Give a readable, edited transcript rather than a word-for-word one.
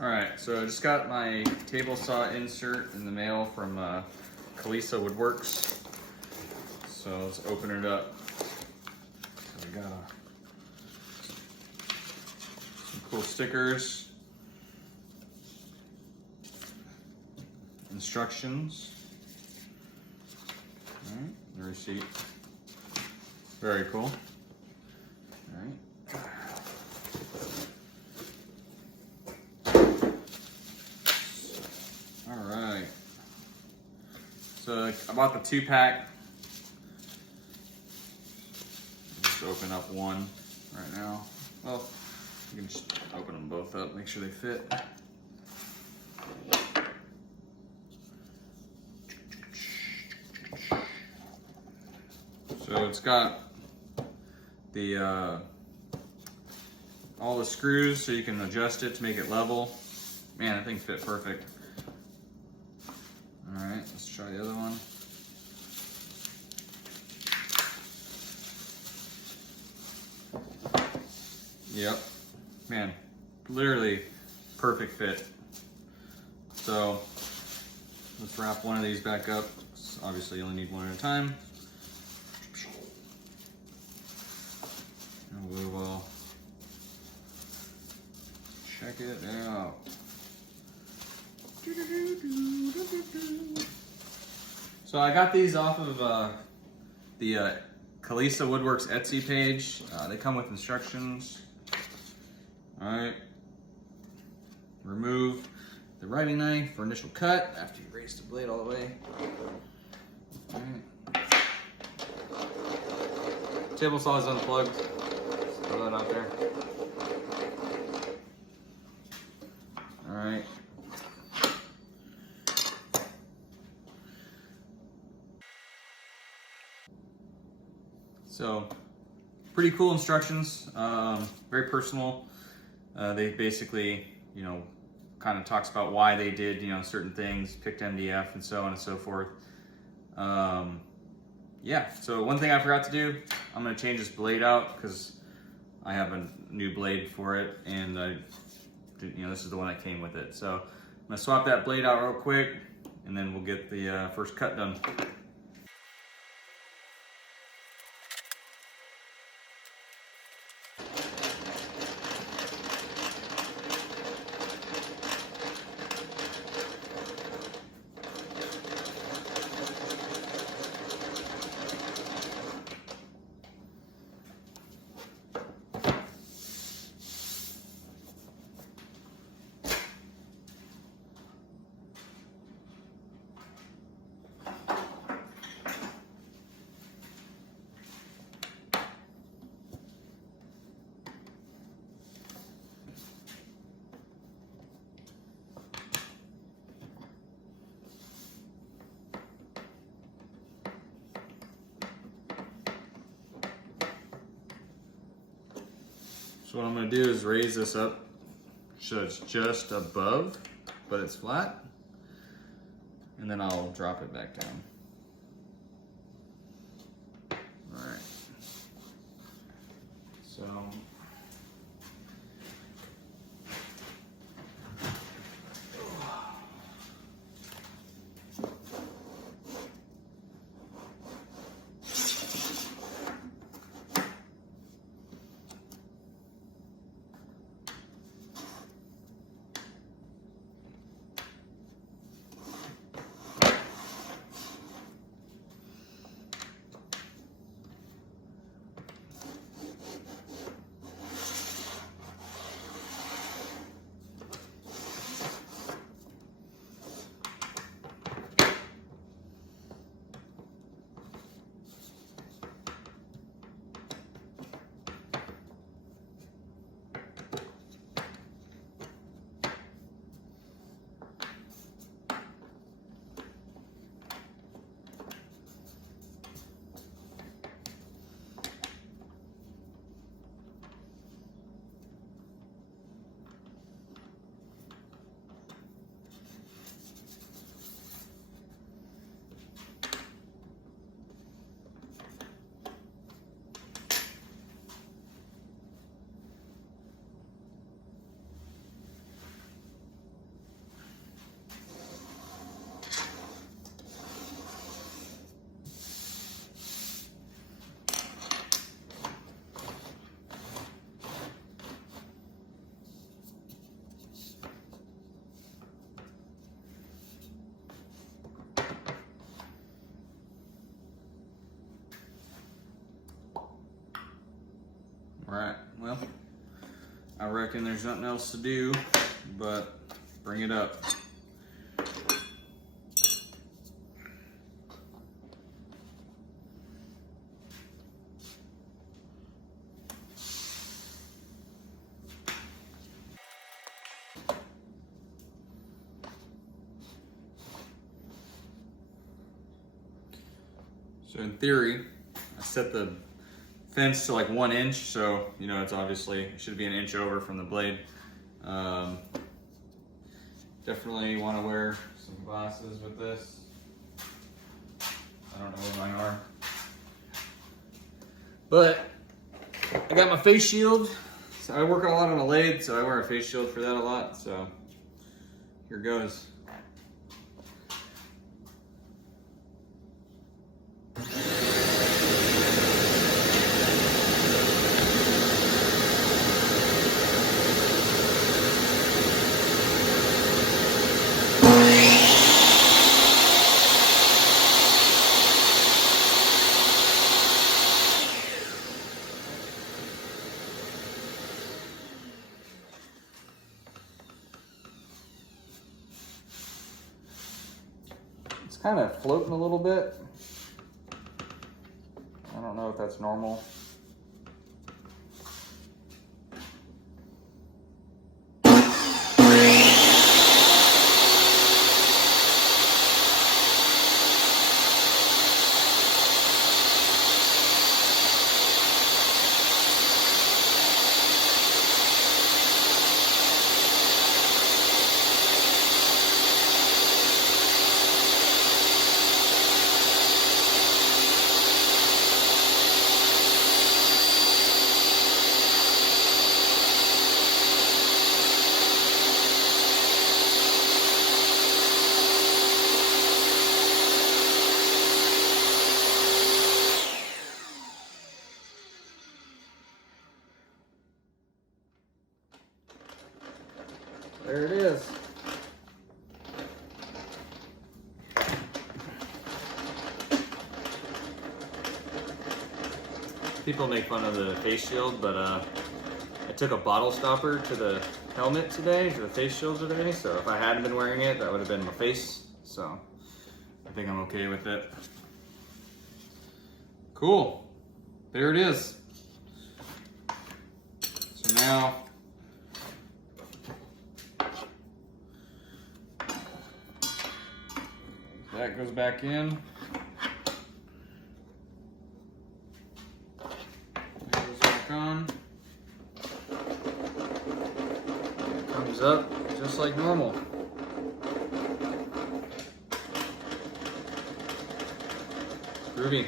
All right, so I just got my table saw insert in the mail from Kalisa Woodworks. So let's open it up. So we got some cool stickers, instructions, all right, the receipt. Very cool. All right. All right. So I bought the 2-pack. Just open up one right now. Well, you can just open them both up, make sure they fit. So it's got the all the screws so you can adjust it to make it level. Man, that thing fit perfect. All right, let's try the other one. Yep, man, literally perfect fit. So let's wrap one of these back up. Obviously you only need one at a time. And we will check it out. So I got these off of the Kalisa Woodworks Etsy page. They come with instructions. All right. Remove the writing knife for initial cut after you raise the blade all the way. All right. Table saw is unplugged. Let's throw that out there. All right. So, pretty cool instructions, very personal. They basically, you know, kind of talks about why they did, you know, certain things, picked MDF and so on and so forth. Yeah, so one thing I forgot to do, I'm gonna change this blade out because I have a new blade for it, and you know, this is the one that came with it. So I'm gonna swap that blade out real quick, and then we'll get the first cut done. So what I'm going to do is raise this up so it's just above, but it's flat, and then I'll drop it back down. All right. So Alright, well, I reckon there's nothing else to do but bring it up. So in theory, I set the fence to like 1 inch, so you know it's obviously it should be an inch over from the blade. Definitely want to wear some glasses with this. I don't know where mine are, but I got my face shield. So I work a lot on a lathe, so I wear a face shield for that a lot. So here goes. It's kind of floating a little bit. I don't know if that's normal. There it is. People make fun of the face shield, but I took a bottle stopper to the helmet today, to the face shield today, so if I hadn't been wearing it, that would have been my face, so I think I'm okay with it. Cool. There it is. So now, that goes back in. That goes back on. It comes up just like normal. Groovy.